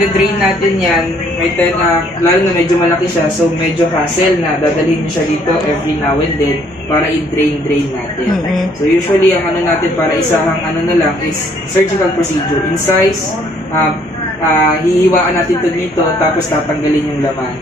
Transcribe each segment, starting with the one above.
i-drain natin yan, may time na, lalo na medyo malaki siya, so medyo hassle na dadalhin niyo siya dito every now and then para i-drain natin. So usually, ang ano natin para isahang ano na lang is surgical procedure. Incise, hihiwaan natin ito dito, tapos tatanggalin yung laman.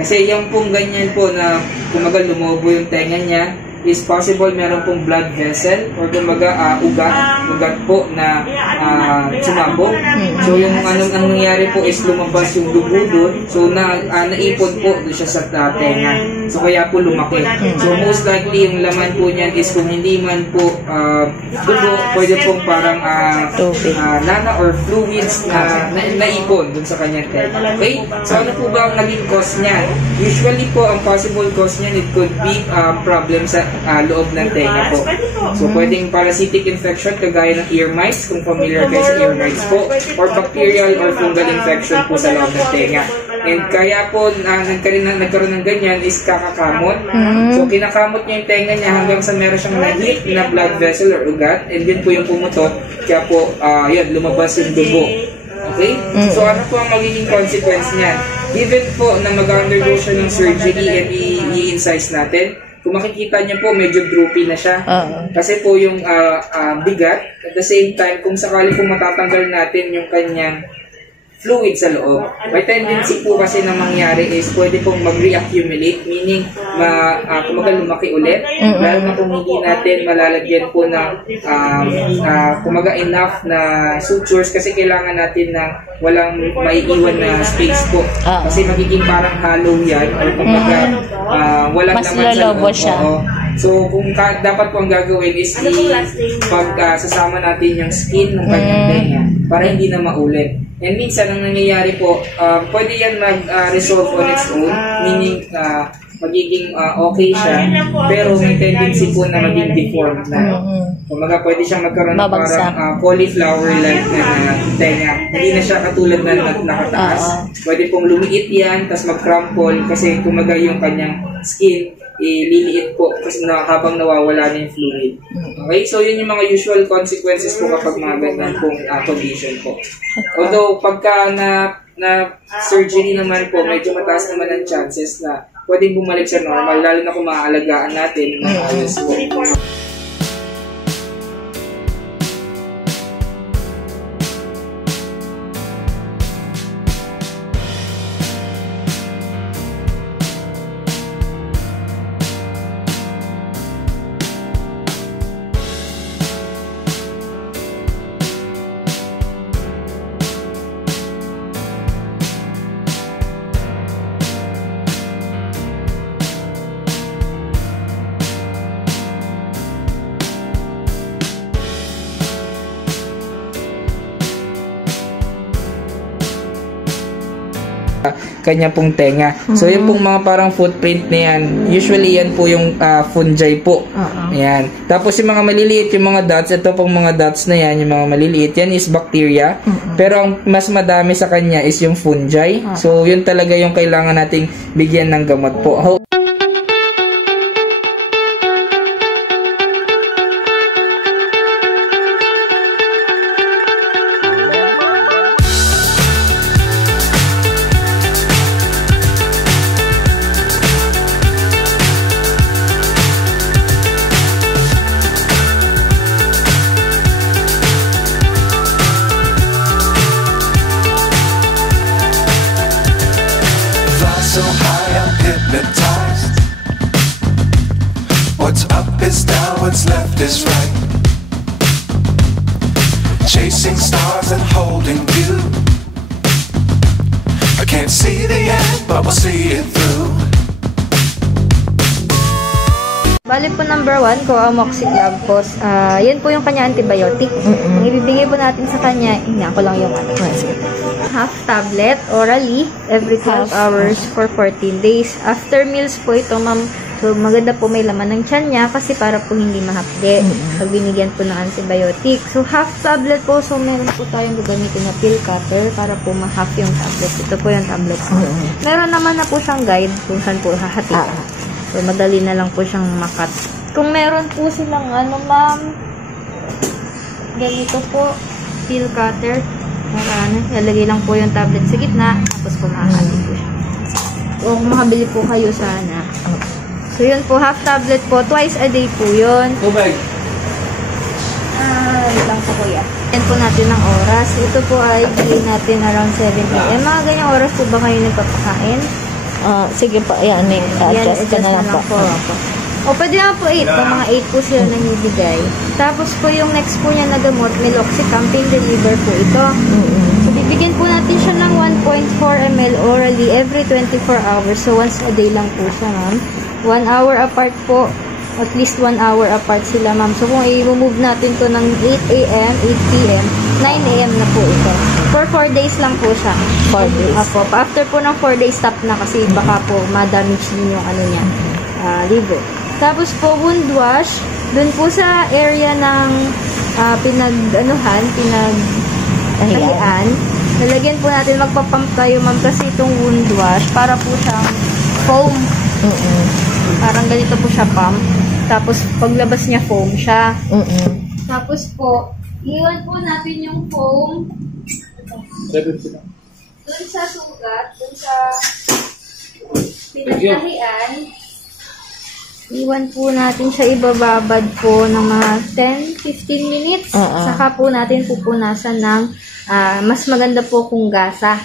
Kasi yung pong ganyan po na kumaga lumobo yung tenga niya, is possible meron pong blood vessel or kumbaga ugat po na sumabog. So yung anong nangyari po is lumabas yung dugo doon. So naipon po doon siya sa tenga. So kaya po lumaki. So most likely yung laman po niyan is kung hindi man po dugo, pwede pong parang lana or fluids na naipon doon sa kanyang tenga. Okay? So ano po ba ang naging cause niyan? Usually po ang possible cause niyan, it could be problem sa loob ng tenga po. So, pwedeng parasitic infection kagaya ng ear mites, kung familiar kayo sa ear mites po, or bacterial or fungal infection po sa loob ng tenga. And kaya po, nagkaroon ng ganyan is kakakamot. So, kinakamot niya yung tenga niya hanggang sa meron siyang nahit na blood vessel or ugat, and yun po yung pumutot, kaya po, yun, lumabas yung dugo. Okay? So, ano po ang magiging consequence niyan? Given po na mag-undergo siya ng surgery and i-incise natin, kung makikita niyo po, medyo droopy na siya. Kasi po yung bigat, at the same time, kung sakali po matatanggal natin yung kanyang fluid sa loob, may tendency po kasi na mangyari is pwede pong mag-reaccumulate, meaning kumaga lumaki ulit, lalo na kung hindi natin malalagyan po ng kumaga enough na sutures, kasi kailangan natin ng walang maiiwan na space po. Kasi magiging parang hollow yan, or kumaga walang mas naman sa loob. siya. So, kung dapat po ang gagawin is sasama natin yung skin ng kanyang tenga para hindi na maulit. And minsan, ang nangyayari po, pwede yan mag-resolve on its own, meaning magiging okay siya, pero may tendency po na maging deformed na. Kumaga, pwede siyang magkaroon ng parang cauliflower-like na tenga. Hindi na siya katulad na nakataas. Pwede pong lumiit yan, tapos mag-crumple, kasi kumaga yung kanyang skin, liliit po kasi habang nawawala na yung fluid. Okay? So, yun yung mga usual consequences po kapag mga ganyan pong condition po. Although, pagka na surgery naman po, medyo mataas naman ang chances na pwedeng bumalik sa normal, lalo na kung maaalagaan natin ng ayos po. Kanya pong tenga. So, yung pong mga parang footprint na yan, usually yan po yung fungi po. Yan. Tapos yung mga maliliit, yung mga dots, ito pong mga dots na yan, yung mga maliliit, yan is bacteria. Pero ang mas madami sa kanya is yung fungi. So, yun talaga yung kailangan nating bigyan ng gamot po. So high, I'm hypnotized. What's up is down, what's left is right. Chasing stars and holding you. I can't see the end, but we'll see it through. Bali po number 1, Coamoxiclav po. Yan po yung kanya antibiotic. Ang ibibigay po natin sa kanya, ako lang yung half tablet orally every 12 hours for 14 days. After meals po ito, ma'am. So, maganda po may laman ng tiyan niya kasi para po hindi mahapde pag binigyan po ng antibiotic. So, half tablet po. So, meron po tayong gagamitin na pill cutter para po ma-half yung tablet. Ito po yung tablet. Meron naman na po siyang guide kung saan po hahatiin. So, madali na lang po siyang makat. Kung meron po silang ma'am, ganito po, pill cutter. Para lalagay lang po yung tablet sa gitna, tapos kumakain po siya. O kung makabili po kayo sana. So yun po, half tablet po, twice a day po yun. Tubig. Wait lang po kuya. Yan po natin ang oras. Ito po ay bigay natin around 7 p.m. Mga ganyang oras po ba kayo nagpapakain? Sige po, ayan, adjust ka na lang po. O pwede na po 8. Kung mga 8 po sila nangyibigay. Tapos po yung next po niya na gamot, Meloxicam, pain reliever po ito. So bibigyan po natin siya ng 1.4 ml orally every 24 hours. So once a day lang po siya, ma'am. 1 hour apart po. At least 1 hour apart sila, ma'am. So, kung i-remove natin to ng 8 a.m., 8 p.m., 9 a.m. na po ito. For 4 days lang po siya. 4 days. Apo. After po ng 4 days, stop na kasi baka po ma-damage din yung ano niya, liver. Tapos po, wound wash. Dun po sa area ng pinagtahian. Lalagyan po natin, magpapump tayo, ma'am, kasi itong wound wash, para po siyang foam. Parang ganito po siya pump. Tapos, paglabas niya, foam siya. Tapos po, iwan po natin yung foam dun sa sugat, dun sa pinagtahian. Iwan po natin siya, ibababad po ng mga 10-15 minutes. Saka po natin pupunasan ng mas maganda po kung gasa.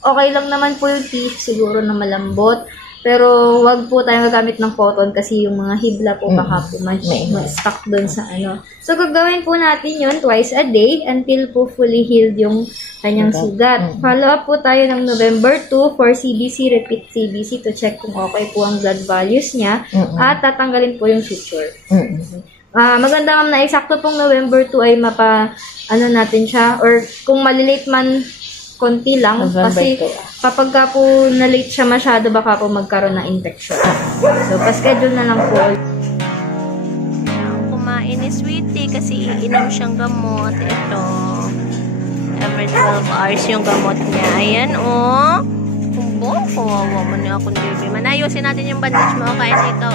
Okay lang naman po yung teeth, siguro na malambot. Pero wag po tayong gagamit ng cotton kasi yung mga hibla po baka po ma-stuck doon sa ano. So gagawin po natin yun twice a day until po fully healed yung kanyang sugat. Follow up po tayo ng November 2 for CBC, repeat CBC to check kung okay po ang blood values niya at tatanggalin po yung suture. Maganda ma'am na eksakto pong November 2 ay natin siya, or kung malilate man konti lang, kasi kapag ka po na-late siya masyado, baka po magkaroon ng infection. So, pa-schedule na lang po. Kumain ni Sweetie kasi iinom siyang gamot. Ito, every 12 hours yung gamot niya. Ayan, oh. Kumbo, kawawa mo niya akong baby. Manayusin natin yung bandage mo. Kain ikaw,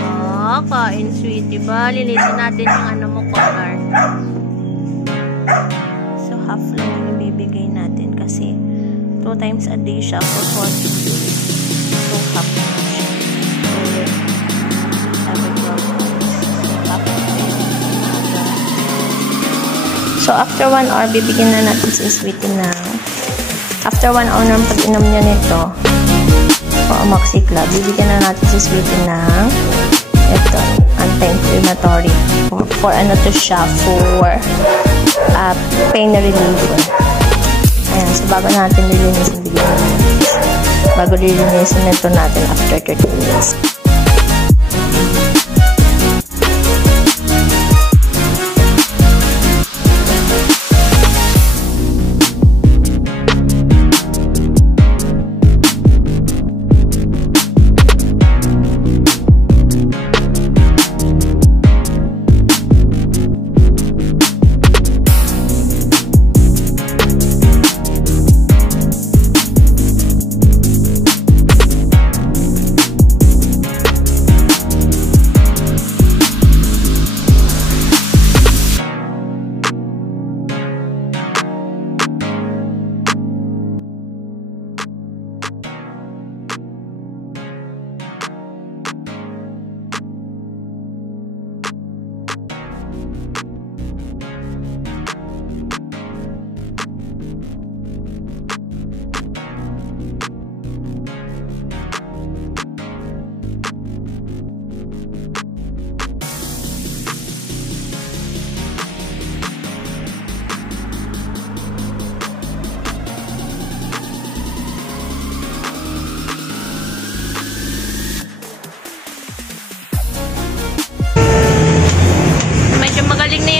oh. Kain, Sweetie ba? Linisin natin yung ano mo, collar. So, half lang yung bibigay natin kasi 2 times a day siya for 40 days. So, half lang siya. So, after 1 hour, bibigyan na natin si Sweetie na after 1 hour ng pag-inom niya nito o Amoxiclav, bibigyan na natin si Sweetie ng ito, anti-inflammatory for ano to siya, for pain reliever. Ayan, so bago natin lilinisin, bago lilinisin ito natin after 30 minutes.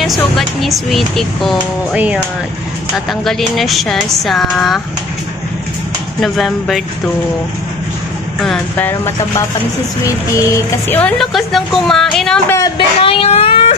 Sugat ni Sweetie ko, ayan, tatanggalin na siya sa November 2. Ayan, pero mataba pa si Sweetie kasi ang lakas ng kumain ang bebe na yan.